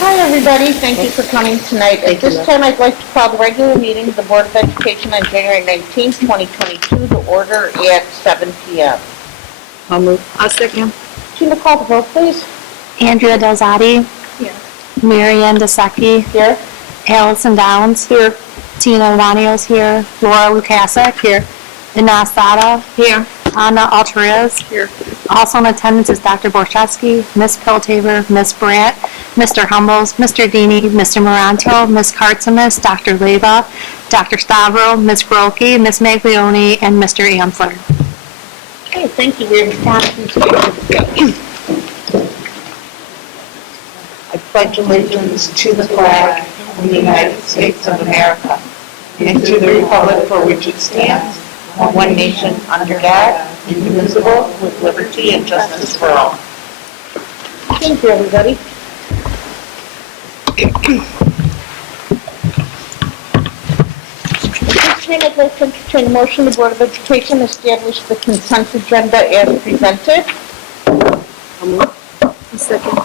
Hi, everybody. Thank you for coming tonight. At this time, I'd like to call the regular meeting of the Board of Education on January 19th, 2022 to order at 7 p.m. I'll move. I'll second. Tina, call the vote, please. Andrea Delzati. Here. Marianne DeSecchi. Here. Allison Downs. Here. Tina Ivanio's here. Laura Lukasik. Here. Ina Sada. Here. Anna Altarez. Here. Also in attendance is Dr. Borchowski, Ms. Piltaver, Ms. Brandt, Mr. Humbles, Mr. Dini, Mr. Moranto, Ms. Kartzimis, Dr. Leva, Dr. Stavro, Ms. Brolke, Ms. Maglione, and Mr. Ansler. Okay, thank you. We have responsibilities. I pledge allegiance to the flag of the United States of America and to the republic for which it stands, one nation under God, indivisible, with liberty and justice for all. Thank you, everybody. At this time, I'd like to entertain a motion the Board of Education establish the consent agenda as presented. I'll move. I'll second.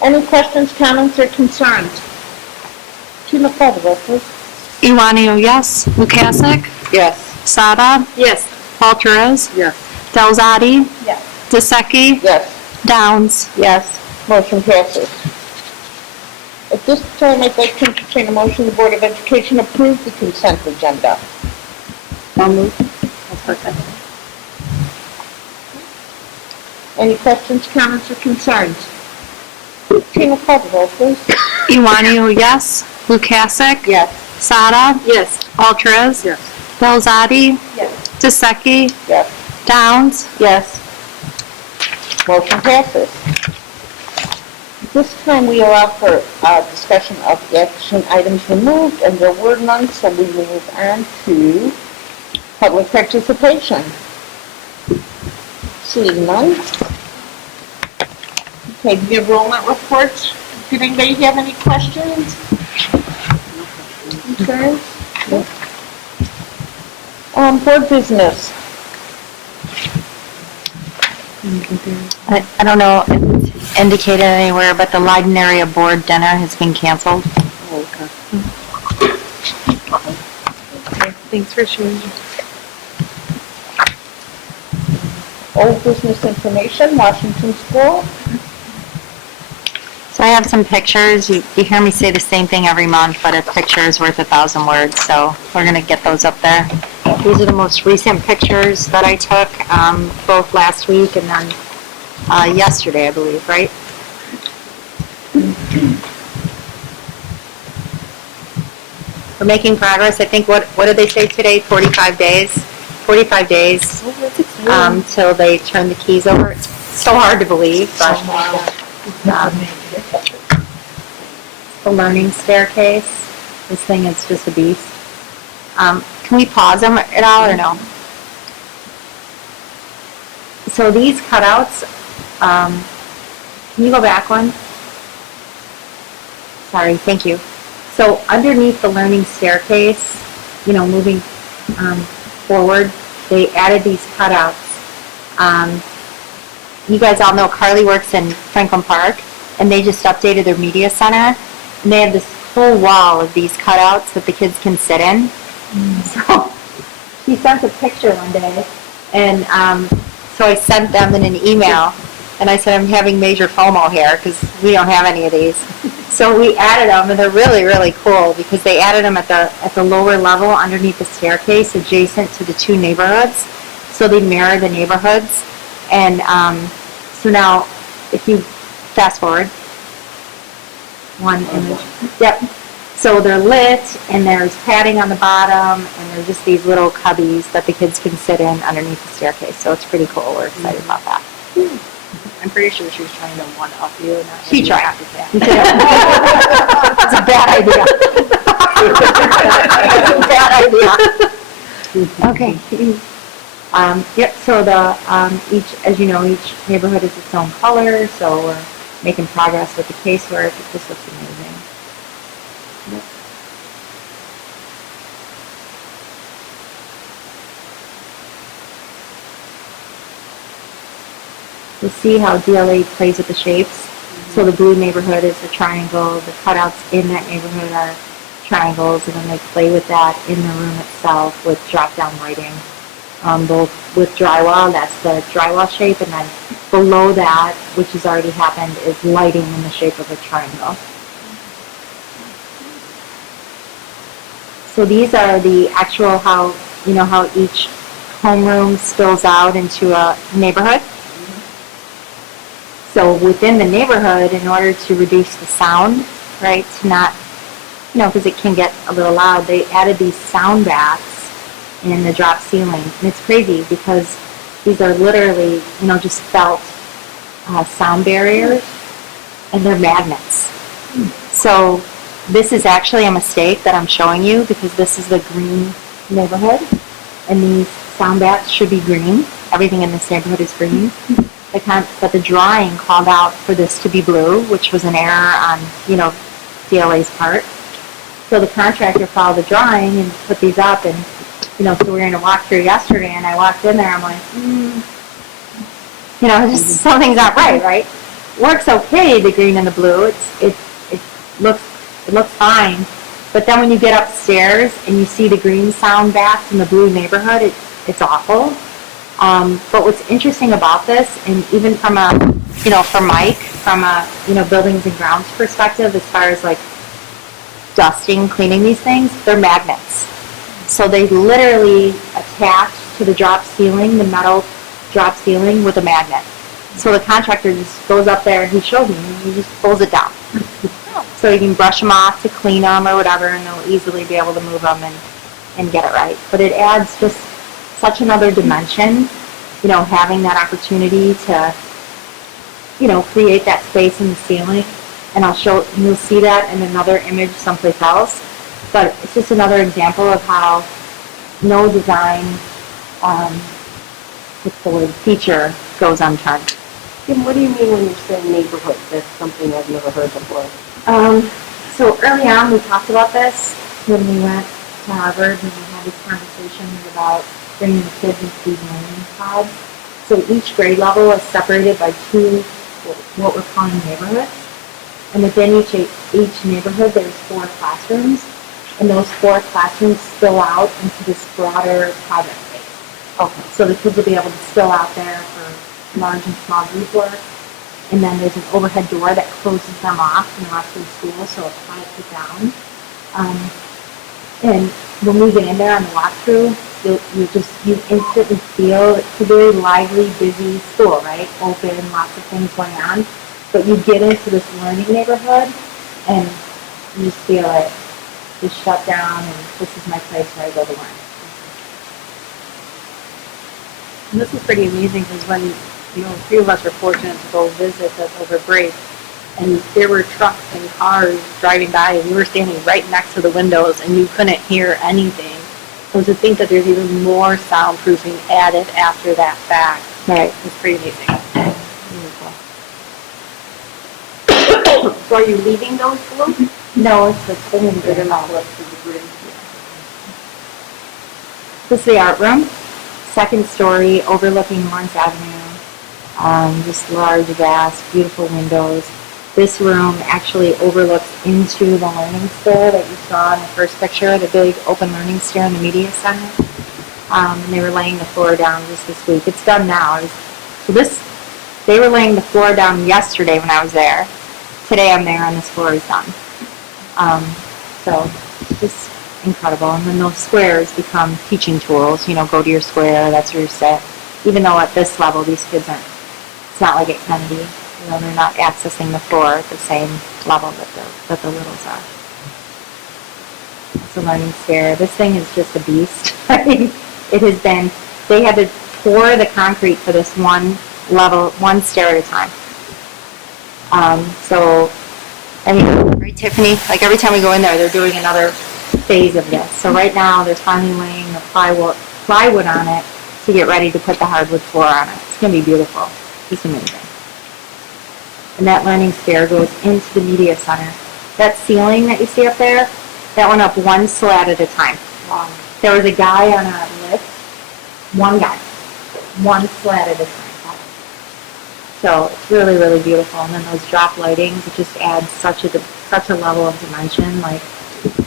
Any questions, comments, or concerns? Tina, call the roll, please. Iwanio, yes. Lukasik. Yes. Sada. Yes. Altarez. Yes. Delzati. Yes. DeSecchi. Yes. Downs. Yes. Motion passes. At this time, I'd like to entertain a motion the Board of Education approve the consent agenda. I'll move. I'll second. Any questions, comments, or concerns? Tina, call the roll, please. Iwanio, yes. Lukasik. Yes. Sada. Yes. Altarez. Yes. Delzati. Yes. DeSecchi. Yes. Downs. Yes. Motion passes. This time we allow for discussion of action items removed, and there were none, so we will move on to public participation. Seeing none. Okay, the enrollment reports. Did anybody have any questions? Concerns? Board business. I don't know if it's indicated anywhere, but the Leiden Area Board dinner has been canceled. Oh, okay. Thanks for sharing. Old business information, Washington School. So I have some pictures. You hear me say the same thing every month, but a picture is worth 1,000 words, so we're going to get those up there. These are the most recent pictures that I took, both last week and then yesterday, I believe, right? We're making progress. I think, what did they say today? 45 days? 45 days till they turn the keys over. It's so hard to believe, but the learning staircase. This thing is just a beast. Can we pause them at all or no? So these cutouts, can you go back one? Sorry, thank you. So underneath the learning staircase, moving forward, they added these cutouts. You guys all know Carly works in Franklin Park, and they just updated their media center, and they have this whole wall of these cutouts that the kids can sit in. So she sent a picture one day, and so I sent them in an email, and I said, I'm having major FOMO here because we don't have any of these. So we added them, and they're really, really cool because they added them at the lower level underneath the staircase adjacent to the two neighborhoods. So they mirror the neighborhoods. And so now, if you fast forward, one image. Yep. So they're lit, and there's padding on the bottom, and there's just these little cubbies that the kids can sit in underneath the staircase. So it's pretty cool. We're excited about that. I'm pretty sure she was trying to one-up you. And not She you tried. have to say. It's a bad idea. It's a bad idea. Okay. Yep, so as you know, each neighborhood is its own color, so we're making progress with the casework. It just looks amazing. Yep. You see how DLA plays with the shapes? So the blue neighborhood is a triangle, the cutouts in that neighborhood are triangles, and then they play with that in the room itself with drop-down lighting. Both with drywall, that's the drywall shape, and then below that, which has already happened, is lighting in the shape of a triangle. So these are the actual how each homeroom spills out into a neighborhood. So within the neighborhood, in order to reduce the sound, right, to not, because it can get a little loud, they added these sound baths in the drop ceiling. And it's crazy because these are literally, just felt sound barriers, and they're magnets. So this is actually a mistake that I'm showing you because this is the green neighborhood, and these sound baths should be green. Everything in this neighborhood is green. But the drawing called out for this to be blue, which was an error on, DLA's part. So the contractor followed the drawing and put these up, and, so we were in a walkthrough yesterday, and I walked in there, I'm like, just something's not right? Works okay, the green and the blue. It looks fine. But then when you get upstairs and you see the green sound baths in the blue neighborhood, it's awful. But what's interesting about this, and even from for Mike, from a, buildings and grounds perspective, as far as like dusting, cleaning these things, they're magnets. So they literally attach to the drop ceiling, the metal drop ceiling, with a magnet. So the contractor just goes up there, and he showed me, and he just pulls it down. So you can brush them off to clean them or whatever, and they'll easily be able to move them and get it right. But it adds just such another dimension, having that opportunity to, create that space in the ceiling. And you'll see that in another image someplace else. But it's just another example of how no design, feature goes unturned. Kim, what do you mean when you say neighborhood? That's something I've never heard before. So early on, we talked about this when we went to Harvard, and we had these conversations about bringing the kids into these learning pods. So each grade level is separated by two, what we're calling neighborhoods. And within each neighborhood, there's 4 classrooms. And those 4 classrooms spill out into this broader project space. Okay. So the kids will be able to spill out there for large and small group work. And then there's an overhead door that closes them off from the rest of the school, so it quiets it down. And when we get in there on the walkthrough, you instantly feel it's a very lively, busy school, right? Open, lots of things going on. But you get into this learning neighborhood, and you just feel it just shut down, and this is my place where I go to learn. And this is pretty amazing because when, a few of us were fortunate to go visit this over break, and there were trucks and cars driving by, and we were standing right next to the windows, and you couldn't hear anything. So to think that there's even more soundproofing added after that fact, Right. is pretty amazing. So are you leaving those blue? No, it's the thing in bigger Not model. left to the green. This is the art room, second story, overlooking Lawrence Avenue. Just large, vast, beautiful windows. This room actually overlooks into the learning stair that you saw in the first picture, the big open learning stair in the media center. And they were laying the floor down just this week. It's done now. They were laying the floor down yesterday when I was there. Today I'm there and this floor is done. So it's just incredible. And then those squares become teaching tools. Go to your square, that's where you sit. Even though at this level these kids aren't, it's not like at Kennedy. They're not accessing the floor at the same level that the littles are. It's a learning stair. This thing is just a beast. It has been, they had to pour the concrete for this one level, one stair at a time. Right, Tiffany? Like every time we go in there, they're doing another phase of this. So right now, they're finally laying the plywood on it to get ready to put the hardwood floor on it. It's going to be beautiful. It's amazing. And that learning stair goes into the media center. That ceiling that you see up there, that went up one slat at a time. Wow. There was a guy on a lift, one guy, one slat at a time. So it's really, really beautiful. And then those drop lightings, it just adds such a level of dimension. Like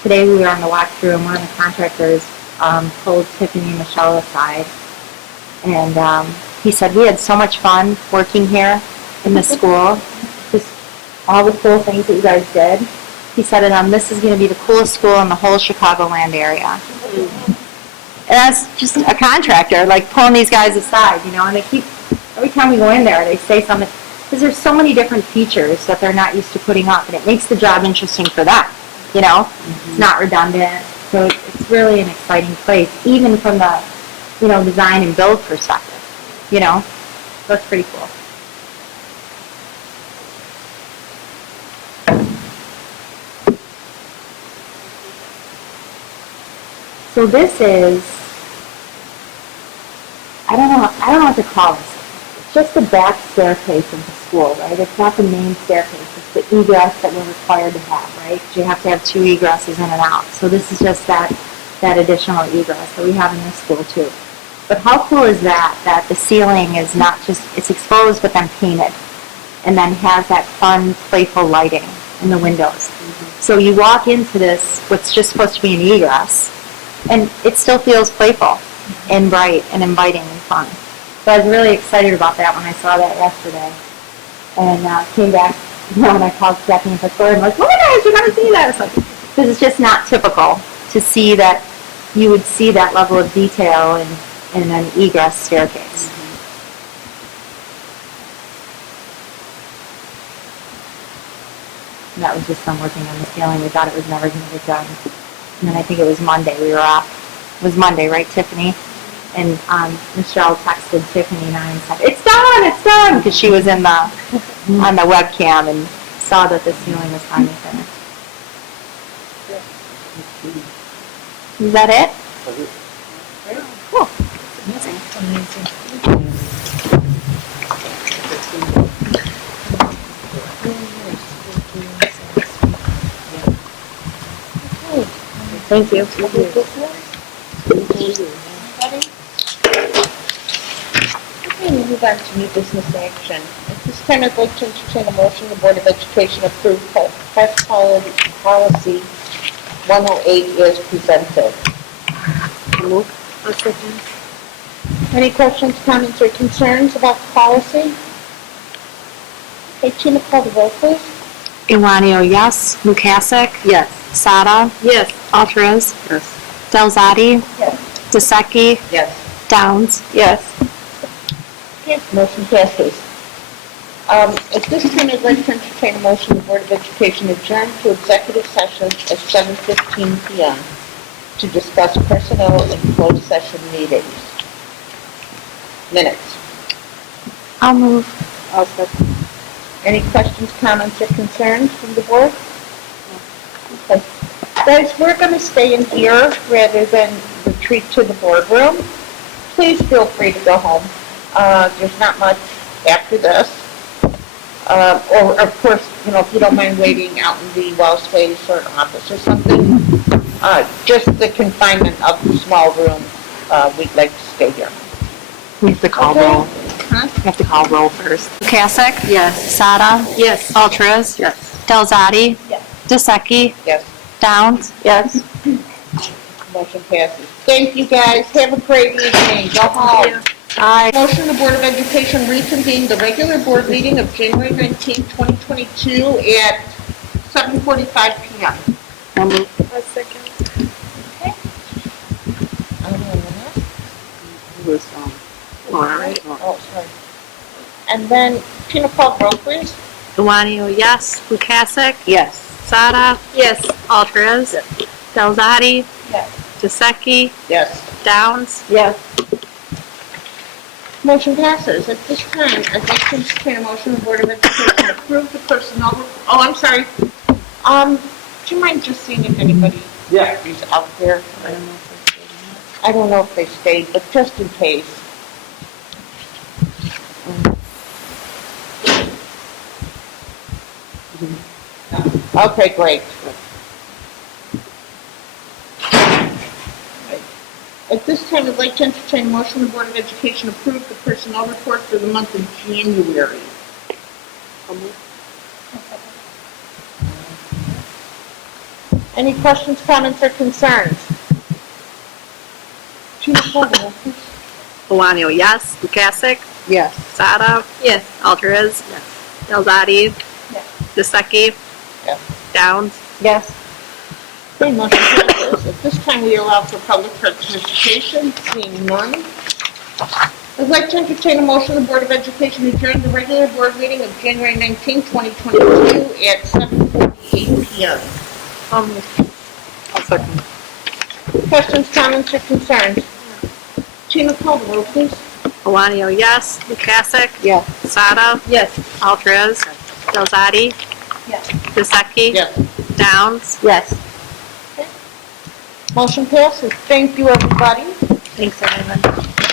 today we were on the walkthrough and one of the contractors pulled Tiffany and Michelle aside. And he said, we had so much fun working here in the school. Just all the cool things that you guys did. He said, and this is going to be the coolest school in the whole Chicagoland area. And that's just a contractor, like pulling these guys aside, you know, and they keep, every time we go in there, they say something, because there's so many different features that they're not used to putting up, and it makes the job interesting for them, you know? Mm-hmm. It's not redundant, so it's really an exciting place, even from the, you know, design and build perspective, you know? So it's pretty cool. So this is, I don't know what to call this. It's just the back staircase of the school, right? It's not the main staircase. It's the egress that we're required to have, right? Because you have to have 2 egresses in and out. So this is just that additional egress that we have in this school too. But how cool is that the ceiling is not just, it's exposed but then painted, and then has that fun, playful lighting in the windows. Mm-hmm. So you walk into this, what's just supposed to be an egress, and it still feels playful and bright and inviting and fun. So I was really excited about that when I saw that yesterday. And came back, you know, when I called Stephanie and Victoria, I'm like, oh my gosh, you gotta see that. It's like, because it's just not typical to see that you would see that level of detail in an egress staircase. And that was just them working on the ceiling. We thought it was never going to get done. And then I think it was Monday we were off. It was Monday, right, Tiffany? And Michelle texted Tiffany and I and said, it's done, because she was in the on the webcam and saw that the ceiling was finally finished. Is that it? Cool. Amazing. Thank you. Okay, we move on to new business action. At this time, I'd like to entertain a motion the Board of Education approve press policy 108 as presented. Any questions, comments, or concerns about the policy? Okay, Tina, call the roll, please. Iwanio, yes. Lukasik? Yes. Sada? Yes. Alvarez? Yes. Delzati? Yes. DeSecchi? Yes. Downs? Yes. Okay, motion passes. At this time, I'd like to entertain a motion the Board of Education adjourn to executive session at 7:15 p.m. to discuss personnel and closed session meetings. Minutes. I'll move. I'll second. Any questions, comments, or concerns from the board? Okay. Guys, we're going to stay in here rather than retreat to the boardroom. Please feel free to go home. There's not much after this. Or, of course, you know, if you don't mind waiting out in the wall space or an office or something, just the confinement of the small room, we'd like to stay here. We have to call Okay. roll. Huh? We have to call roll first. Lukasik? Yes. Sada? Yes. Alvarez? Yes. Delzati? Yes. DeSecchi? Yes. Downs? Yes. Motion passes. Thank you, guys. Have a great evening. Go home. Aye. Motion the Board of Education reconvene the regular board meeting of January 19, 2022 at 7:45 p.m. I'll move. Okay. It was, all right. Oh, sorry. And then, Tina, call roll, please. Iwanio, yes. Lukasik? Yes. Sada? Yes. Alvarez? Yes. Delzati? Yes. DeSecchi? Yes. Downs? Yes. Motion passes. At this time, I'd like to entertain a motion the Board of Education approve the personnel. Oh, I'm sorry. Do you mind just seeing if anybody is out there? I don't know if they stayed, but just in case. Okay, great. At this time, I'd like to entertain a motion the Board of Education approve the personnel report for the month of January. Any questions, comments, or concerns? Gina, call the roll, please. Bolaño, yes. Lukasik? Yes. Sada? Yes. Alvarez? Yes. Delzadi? Yes. Disseki? Yes. Downs? Yes. Okay, motion passes. At this time, we allow for public participation, seeing none. I'd like to entertain a motion the Board of Education adjourn the regular board meeting of January 19, 2022 at 7:48 p.m. I'll second. Questions, comments, or concerns? Gina, call the roll, please. Bolaño, yes. Lukasik? Yes. Sada? Yes. Alvarez? Delzadi? Yes. Disseki? Yes. Downs? Yes. Motion passes. Thank you, everybody. Thanks, everyone.